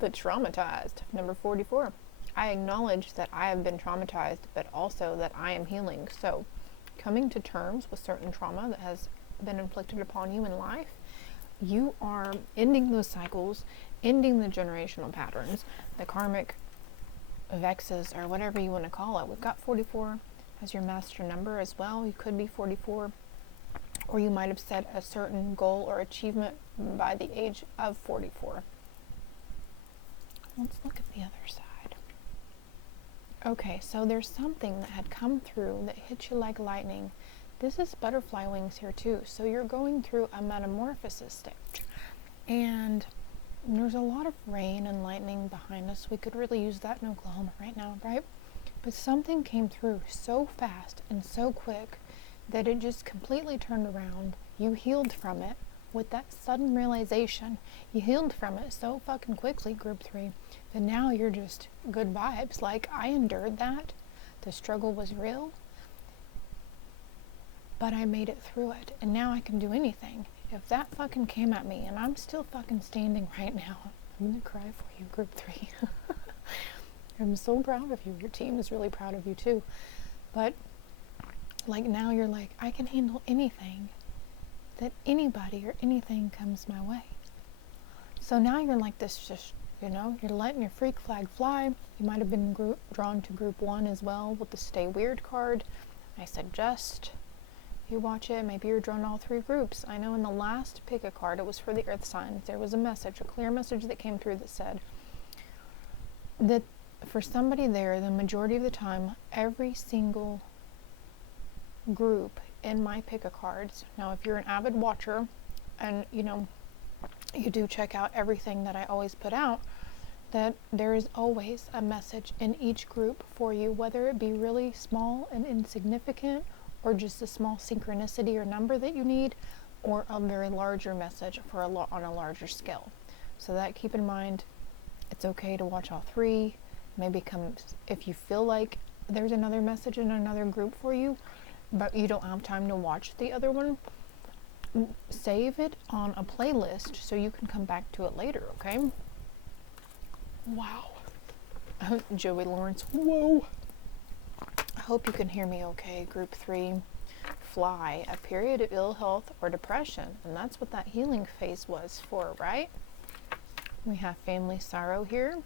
the traumatized, number 44. I acknowledge that I have been traumatized, but also that I am healing. So, coming to terms with certain trauma that has been inflicted upon you in life, you are ending those cycles, ending the generational patterns, the karmic vexes, or whatever you want to call it. We've got 44 as your master number as well. You could be 44, or you might have set a certain goal or achievement by the age of 44. Let's look at the other side. Okay, so there's something that had come through that hit you like lightning. This is butterfly wings here too. So you're going through a metamorphosis stage, and there's a lot of rain and lightning behind us. We could really use that in Oklahoma right now, right? But something came through so fast and so quick that it just completely turned around. You healed from it with that sudden realization. You healed from it so fucking quickly, group 3, that now you're just good vibes. Like, I endured that. The struggle was real, but I made it through it, and now I can do anything. If that fucking came at me, and I'm still fucking standing right now, I'm gonna cry for you, group 3. I'm so proud of you. Your team is really proud of you too. But like, now you're like, I can handle anything, that anybody or anything comes my way. So now you're like this, just, you're letting your freak flag fly. You might have been drawn to group 1 as well with the Stay Weird card. I suggest you watch it. Maybe you're drawn to all 3 groups. I know in the last pick a card, it was for the earth signs. There was a message, a clear message that came through that said that for somebody there, the majority of the time, every single group in my pick a cards. Now, if you're an avid watcher and you do check out everything that I always put out, that there is always a message in each group for you, whether it be really small and insignificant, or just a small synchronicity or number that you need, or a very larger message for on a larger scale. So that, keep in mind, it's okay to watch all 3. Maybe if you feel like there's another message in another group for you, but you don't have time to watch the other one, save it on a playlist so you can come back to it later, okay? Wow. Joey Lawrence, whoa. I hope you can hear me okay, group 3. Fly, a period of ill health or depression, and that's what that healing phase was for, right? We have family sorrow here.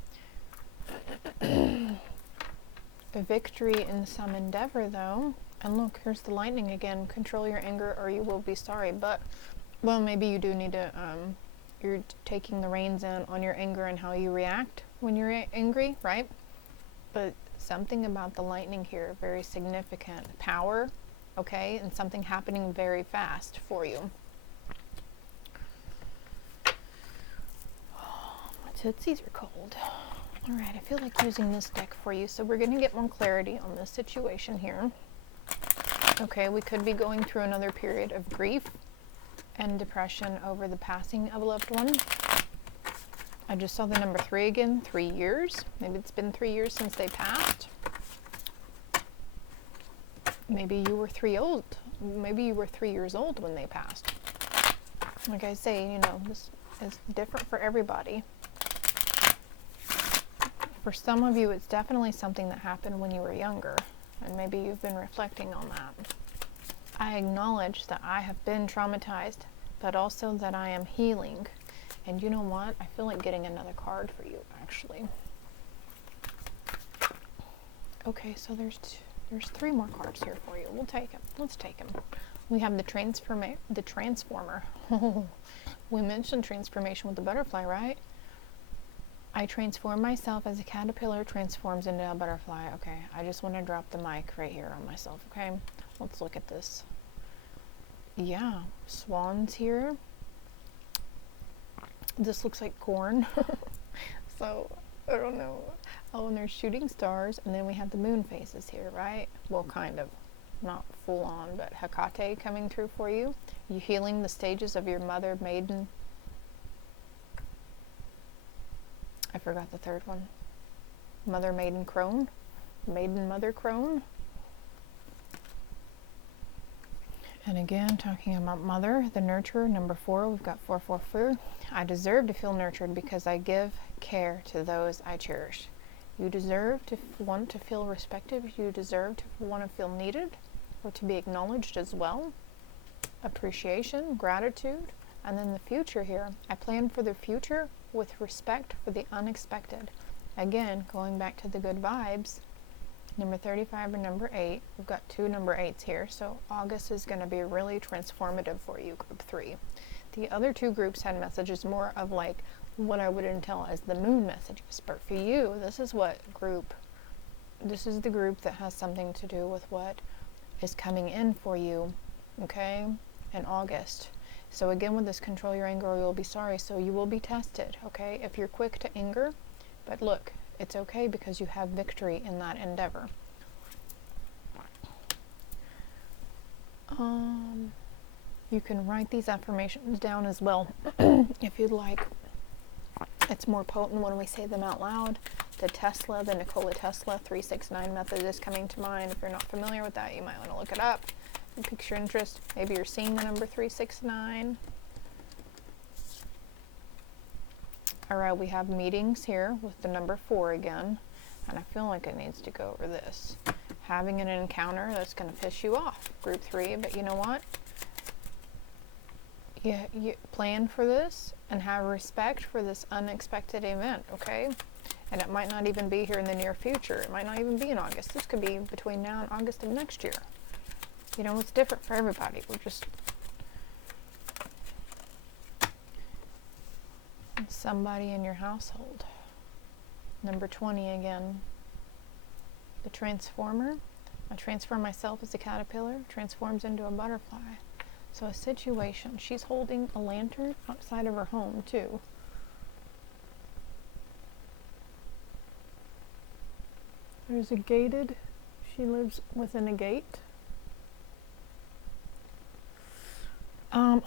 A victory in some endeavor, though. And look, here's the lightning again. Control your anger or you will be sorry. But, well, maybe you do need to, you're taking the reins in on your anger and how you react when you're angry, right? But Something about the lightning here, very significant. Power, okay, and something happening very fast for you. My tootsies are cold. All right, I feel like using this deck for you. So we're going to get more clarity on this situation here. Okay, we could be going through another period of grief and depression over the passing of a loved one. I just saw the number 3 again, 3 years. Maybe it's been 3 years since they passed. Maybe you were 3 old. Maybe you were 3 years old when they passed. Like I say, you know, this is different for everybody. For some of you, it's definitely something that happened when you were younger, and maybe you've been reflecting on that. I acknowledge that I have been traumatized, but also that I am healing. And you know what? I feel like getting another card for you, actually. Okay, so there's 3 more cards here for you. We'll take them. Let's take them. We have the transformer. We mentioned transformation with the butterfly, right? I transform myself as a caterpillar transforms into a butterfly. Okay, I just want to drop the mic right here on myself, okay? Let's look at this. Yeah, swans here. This looks like corn. So, I don't know. Oh, and there's shooting stars, and then we have the moon phases here, right? Well, kind of. Not full on, but Hecate coming through for you. You healing the stages of your mother, maiden. I forgot the third one. Mother, maiden, crone. Maiden, mother, crone. And again, talking about mother, the nurturer, number 4, we've got 444. I deserve to feel nurtured because I give care to those I cherish. You deserve to want to feel respected. You deserve to want to feel needed or to be acknowledged as well. Appreciation, gratitude, and then the future here. I plan for the future with respect for the unexpected. Again, going back to the good vibes. Number 35 and number 8. We've got 2 number 8s here, so August is going to be really transformative for you, group 3. The other 2 groups had messages more of like what I would entail as the moon messages, but for you, this is the group that has something to do with what is coming in for you, okay, in August. So again, with this control your anger or you'll be sorry, so you will be tested, okay, if you're quick to anger, but look, it's okay because you have victory in that endeavor. You can write these affirmations down as well if you'd like. It's more potent when we say them out loud. The Nikola Tesla 369 method is coming to mind. If you're not familiar with that, you might want to look it up. Pique your interest. Maybe you're seeing the number 369. Alright, we have meetings here with the number 4 again, and I feel like it needs to go over this. Having an encounter that's going to piss you off, group 3, but you know what? You plan for this and have respect for this unexpected event, okay? And it might not even be here in the near future. It might not even be in August. This could be between now and August of next year. You know, it's different for everybody. We're just... somebody in your household. Number 20 again. The transformer. I transform myself as a caterpillar, transforms into a butterfly. So a situation. She's holding a lantern outside of her home too. There's a gated. She lives within a gate.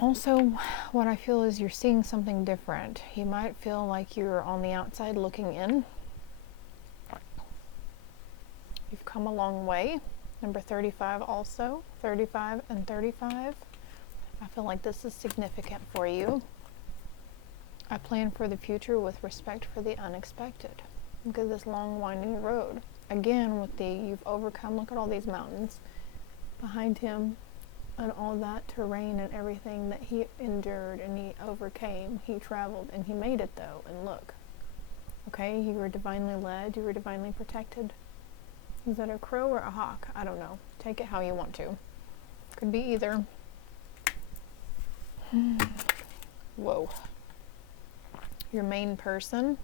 Also, what I feel is you're seeing something different. You might feel like you're on the outside looking in. You've come a long way. Number 35 also. 35 and 35. I feel like this is significant for you. I plan for the future with respect for the unexpected. Look at this long winding road. Again, with the you've overcome, look at all these mountains behind him and all that terrain and everything that he endured and he overcame. He traveled and he made it though, and look. Okay, you were divinely led, you were divinely protected. Is that a crow or a hawk? I don't know. Take it how you want to. Could be either. Whoa. Your main person.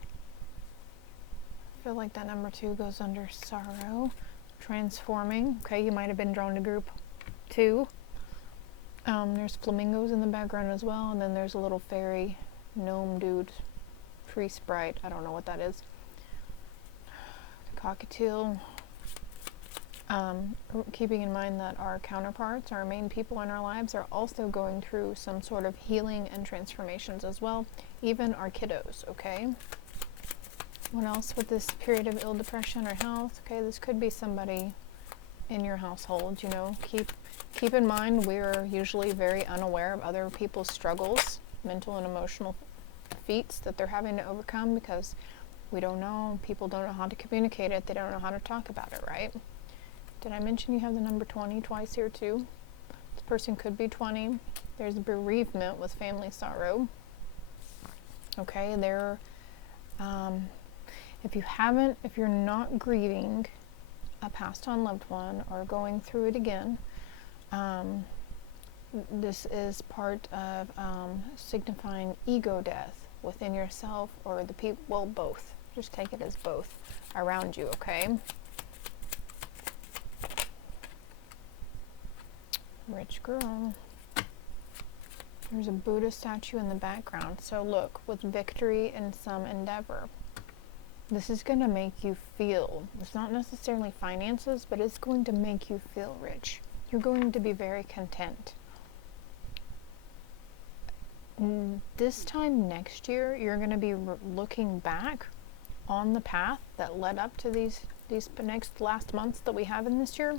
feel like that number 2 goes under sorrow. Transforming. Okay, you might have been drawn to group 2. There's flamingos in the background as well, and then there's a little fairy gnome dude, tree sprite. I don't know what that is. Cockatiel. Keeping in mind that our counterparts, our main people in our lives, are also going through some sort of healing and transformations as well. Even our kiddos, okay? What else with this period of ill depression or health? Okay, this could be somebody in your household, you know. Keep in mind we're usually very unaware of other people's struggles, mental and emotional feats that they're having to overcome, because we don't know. People don't know how to communicate it. They don't know how to talk about it, right? Did I mention you have the number 20 twice here too? This person could be 20. There's bereavement with family sorrow. Okay, there. If you're not grieving a passed on loved one or going through it again, this is part of signifying ego death within yourself or the people, well, both. Just take it as both around you, okay? Rich girl. There's a Buddha statue in the background. So look, with victory in some endeavor. This is going to make you feel, it's not necessarily finances, but it's going to make you feel rich. You're going to be very content. This time next year, you're going to be looking back on the path that led up to these last months that we have in this year.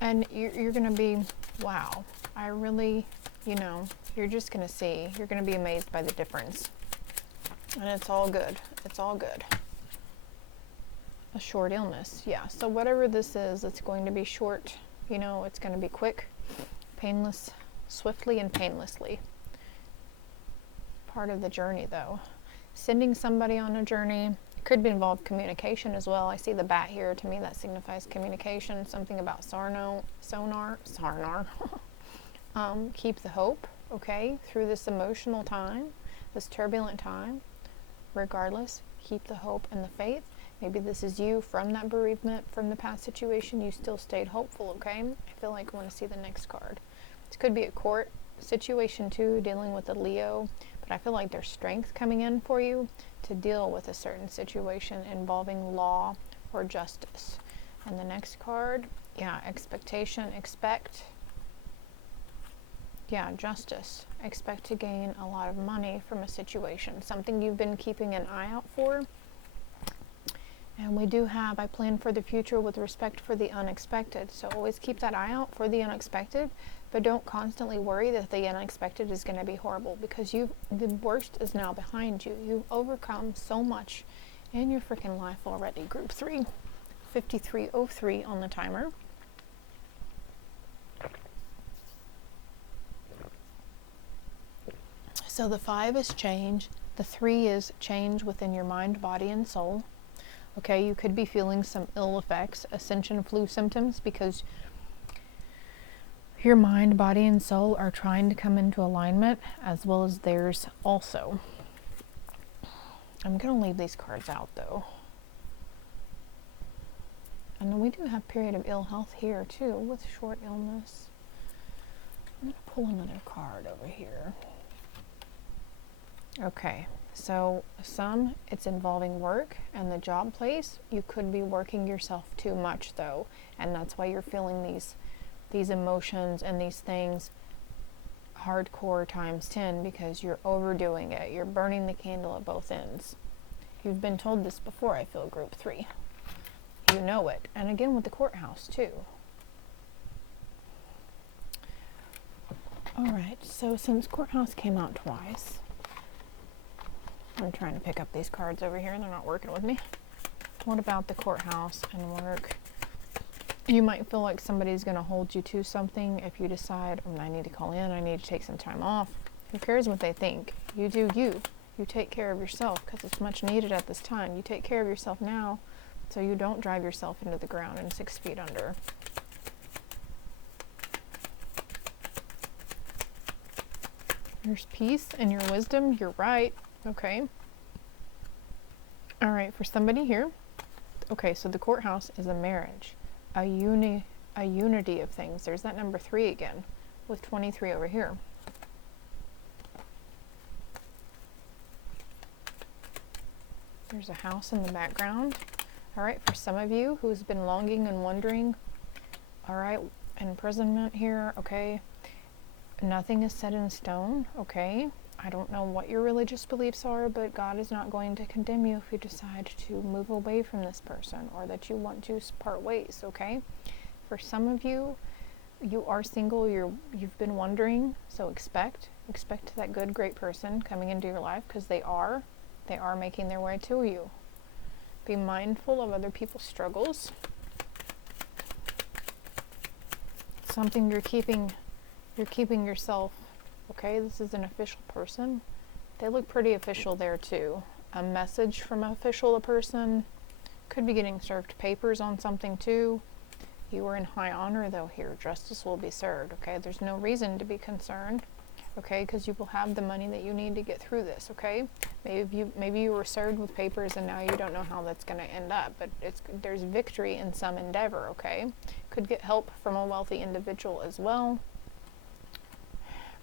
And you're going to be, wow, I really, you know, you're just going to see, you're going to be amazed by the difference. And it's all good. It's all good. A short illness, yeah. So whatever this is, it's going to be short, you know, it's going to be quick, painless, swiftly and painlessly. Part of the journey, though. Sending somebody on a journey could be involved communication as well. I see the bat here. To me, that signifies communication. Something about sonar. Keep the hope, okay, through this emotional time, this turbulent time. Regardless, keep the hope and the faith. Maybe this is you from that bereavement, from the past situation. You still stayed hopeful, okay? I feel like I want to see the next card. This could be a court situation too, dealing with a Leo. But I feel like there's strength coming in for you to deal with a certain situation involving law or justice. And the next card, yeah, expectation, expect. Yeah, justice. Expect to gain a lot of money from a situation. Something you've been keeping an eye out for. And we do have, I plan for the future with respect for the unexpected. So always keep that eye out for the unexpected, but don't constantly worry that the unexpected is going to be horrible, because the worst is now behind you. You've overcome so much in your freaking life already. Group 3, 5303 on the timer. So the 5 is change. The 3 is change within your mind, body, and soul. Okay, you could be feeling some ill effects, ascension flu symptoms, because your mind, body, and soul are trying to come into alignment, as well as theirs also. I'm going to leave these cards out, though. And then we do have period of ill health here, too, with short illness. I'm going to pull another card over here. Okay, so it's involving work and the job place. You could be working yourself too much, though, and that's why you're feeling these emotions and these things hardcore times 10, because you're overdoing it. You're burning the candle at both ends. You've been told this before, I feel, group 3. You know it. And again with the courthouse, too. Alright, so since courthouse came out twice, I'm trying to pick up these cards over here and they're not working with me. What about the courthouse and work? You might feel like somebody's going to hold you to something if you decide, I need to call in, I need to take some time off. Who cares what they think? You do you. You take care of yourself, because it's much needed at this time. You take care of yourself now so you don't drive yourself into the ground and 6 feet under. There's peace and your wisdom. You're right. Okay. All right, for somebody here, okay, so the courthouse is a marriage, a unity of things. There's that number 3 again, with 23 over here. There's a house in the background. All right, for some of you who's been longing and wondering, all right, imprisonment here, okay, nothing is set in stone, okay. I don't know what your religious beliefs are, but God is not going to condemn you if you decide to move away from this person or that you want to part ways, okay? For some of you, you are single, you've been wondering, so expect that good, great person coming into your life, because they are making their way to you. Be mindful of other people's struggles. Something you're keeping yourself. Okay, this is an official person. They look pretty official there too. A message from an official person. Could be getting served papers on something too. You are in high honor though here. Justice will be served. Okay, there's no reason to be concerned. Okay, because you will have the money that you need to get through this. Okay, maybe you were served with papers and now you don't know how that's going to end up. But there's victory in some endeavor. Okay, could get help from a wealthy individual as well.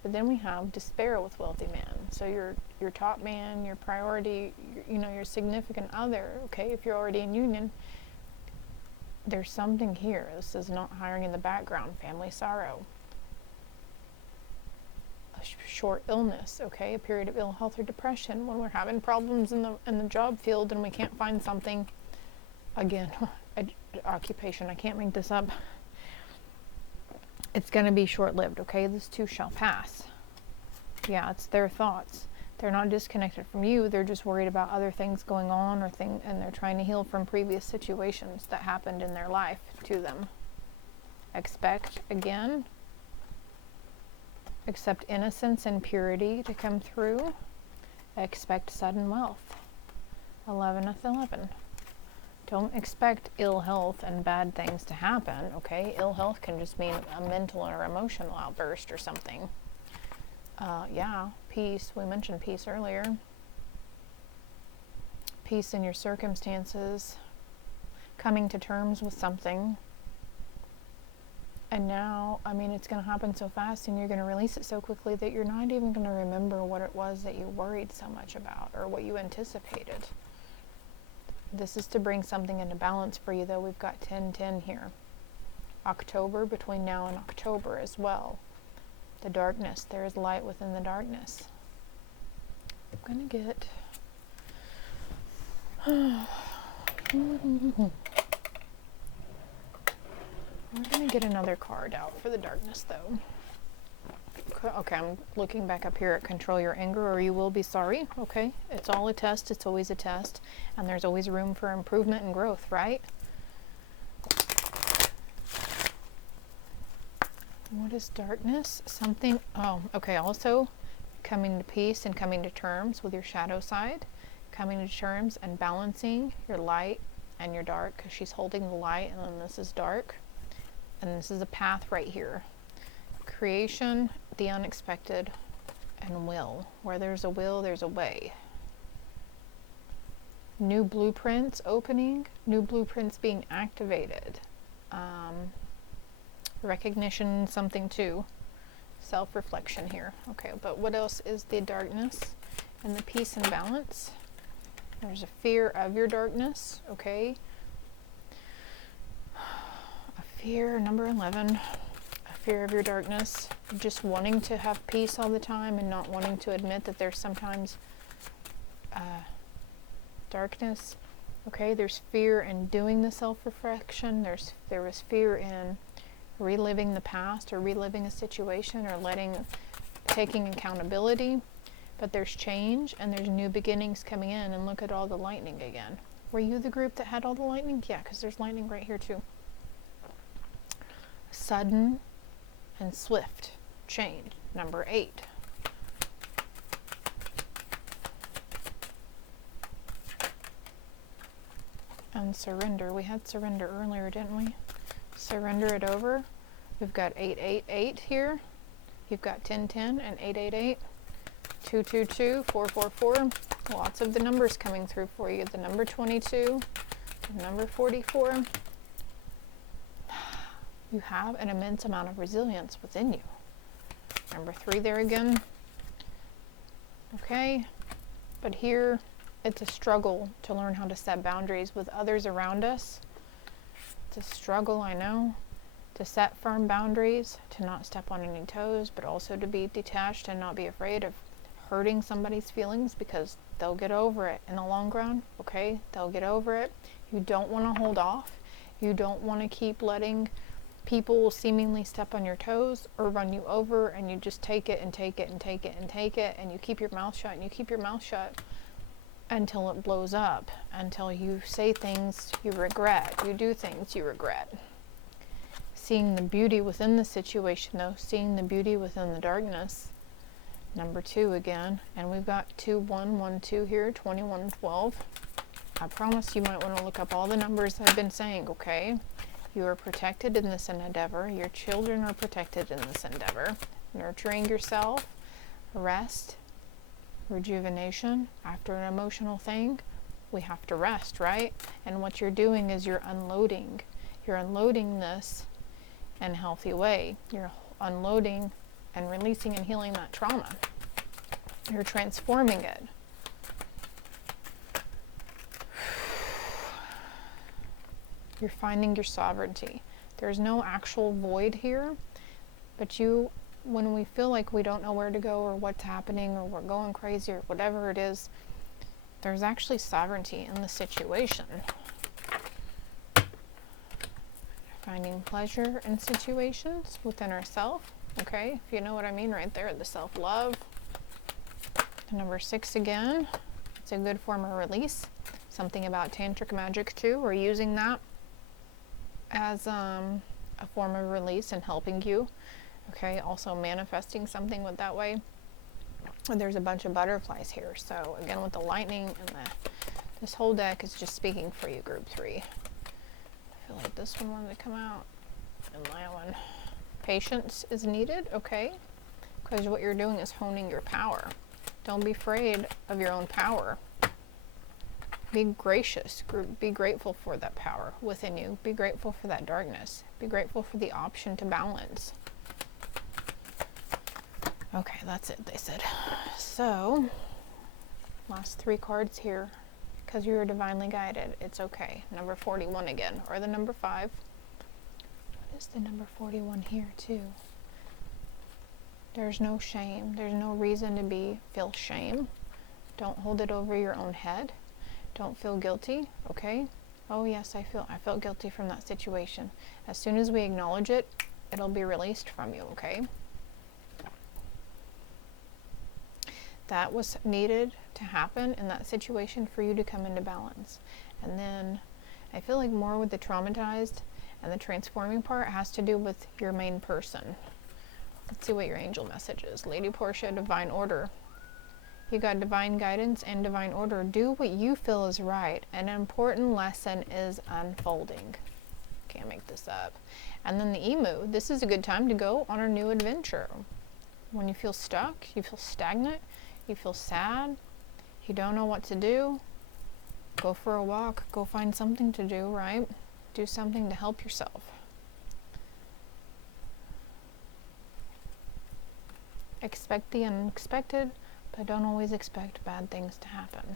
But then we have despair with wealthy man. So your top man, your priority, your significant other, okay, if you're already in union, there's something here. This is not hiring in the background, family sorrow. A short illness, okay, a period of ill health or depression, when we're having problems in the job field and we can't find something, again, occupation, I can't make this up. It's going to be short-lived, okay? This too shall pass. Yeah, it's their thoughts. They're not disconnected from you. They're just worried about other things going on and they're trying to heal from previous situations that happened in their life to them. Expect innocence and purity to come through. Expect sudden wealth. 11th 11. Don't expect ill health and bad things to happen, okay? Ill health can just mean a mental or emotional outburst or something. Yeah, peace. We mentioned peace earlier. Peace in your circumstances. Coming to terms with something. And now, it's going to happen so fast and you're going to release it so quickly that you're not even going to remember what it was that you worried so much about or what you anticipated. This is to bring something into balance for you, though. We've got 10-10 here. October, between now and October as well. The darkness. There is light within the darkness. I'm going to get... We're going to get another card out for the darkness, though. Okay, I'm looking back up here at control your anger or you will be sorry. Okay, it's all a test. It's always a test. And there's always room for improvement and growth, right? What is darkness? Something, okay, also coming to peace and coming to terms with your shadow side. Coming to terms and balancing your light and your dark, because she's holding the light and then this is dark. And this is a path right here. Creation, the unexpected, and will. Where there's a will, there's a way. New blueprints opening, new blueprints being activated. Recognition, something too. Self-reflection here. Okay, but what else is the darkness and the peace and balance? There's a fear of your darkness, okay? A fear, number 11. Fear of your darkness, just wanting to have peace all the time and not wanting to admit that there's sometimes darkness. Okay, there's fear in doing the self-reflection. There was fear in reliving the past or reliving a situation or taking accountability. But there's change and there's new beginnings coming in. And look at all the lightning again. Were you the group that had all the lightning? Yeah, because there's lightning right here too. Sudden and swift change, number 8. And surrender. We had surrender earlier, didn't we? Surrender it over. We've got 888 here. You've got 1010 and 888, 222, 444. Lots of the numbers coming through for you. The number 22, the number 44. You have an immense amount of resilience within you. Number 3 there again. Okay, but here it's a struggle to learn how to set boundaries with others around us. It's a struggle, I know, to set firm boundaries, to not step on any toes, but also to be detached and not be afraid of hurting somebody's feelings, because they'll get over it in the long run, okay? They'll get over it. You don't want to hold off. You don't want to keep letting people seemingly step on your toes or run you over, and you just take it and take it and take it and take it, and you keep your mouth shut and you keep your mouth shut until it blows up, until you say things you regret, you do things you regret. Seeing the beauty within the situation though, seeing the beauty within the darkness. Number 2 again, and we've got 2, 1, 1, 2 here, 21 and 12. I promise you might want to look up all the numbers I've been saying, okay? You are protected in this endeavor. Your children are protected in this endeavor. Nurturing yourself, rest, rejuvenation. After an emotional thing, we have to rest, right? And what you're doing is you're unloading. You're unloading this in a healthy way. You're unloading and releasing and healing that trauma. You're transforming it. You're finding your sovereignty. There's no actual void here, but when we feel like we don't know where to go or what's happening or we're going crazy or whatever it is, there's actually sovereignty in the situation. Finding pleasure in situations within ourselves. Okay, if you know what I mean right there, the self-love. Number 6 again, it's a good form of release. Something about tantric magic too. We're using that as a form of release and helping you. Okay, also manifesting something with that way. And there's a bunch of butterflies here. So again, with the lightning and this whole deck is just speaking for you, group 3. I feel like this one wanted to come out, and that one. Patience is needed, okay? Because what you're doing is honing your power. Don't be afraid of your own power. Be gracious. Be grateful for that power within you. Be grateful for that darkness. Be grateful for the option to balance. Okay, that's it, they said. So, last 3 cards here. Because you are divinely guided. It's okay. Number 41 again, or the number 5. What is the number 41 here too? There's no shame. There's no reason to feel shame. Don't hold it over your own head. Don't feel guilty, okay? Oh yes, I felt guilty from that situation. As soon as we acknowledge it, it'll be released from you, okay? That was needed to happen in that situation for you to come into balance. And then I feel like more with the traumatized and the transforming part has to do with your main person. Let's see what your angel message is. Lady Portia, divine order. You got divine guidance and divine order. Do what you feel is right. An important lesson is unfolding. Can't make this up. And then the emu. This is a good time to go on a new adventure. When you feel stuck, you feel stagnant, you feel sad, you don't know what to do, go for a walk. Go find something to do, right? Do something to help yourself. Expect the unexpected, but don't always expect bad things to happen.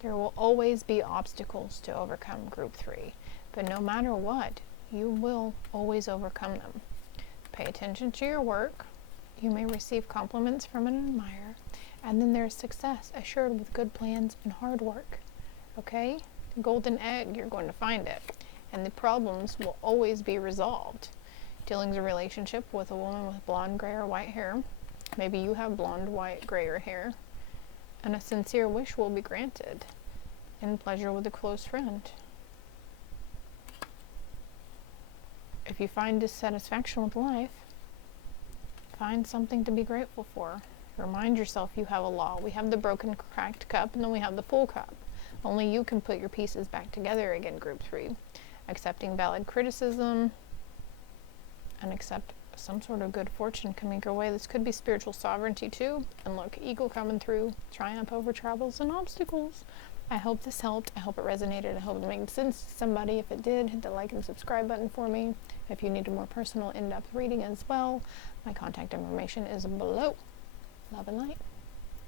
There will always be obstacles to overcome, group 3, but no matter what, you will always overcome them. Pay attention to your work. You may receive compliments from an admirer, and then there's success assured with good plans and hard work. Okay? The golden egg, you're going to find it. And the problems will always be resolved. Dealing with a relationship with a woman with blonde, gray, or white hair. Maybe you have blonde, white, gray, or hair. And a sincere wish will be granted. In pleasure with a close friend. If you find dissatisfaction with life, find something to be grateful for. Remind yourself you have a law. We have the broken, cracked cup, and then we have the full cup. Only you can put your pieces back together again, group 3. Accepting valid criticism and accept some sort of good fortune coming your way. This could be spiritual sovereignty too. And look, eagle coming through, triumph over troubles and obstacles. I hope this helped. I hope it resonated. I hope it made sense to somebody. If it did, hit the like and subscribe button for me. If you need a more personal, in-depth reading as well, my contact information is below. Love and light.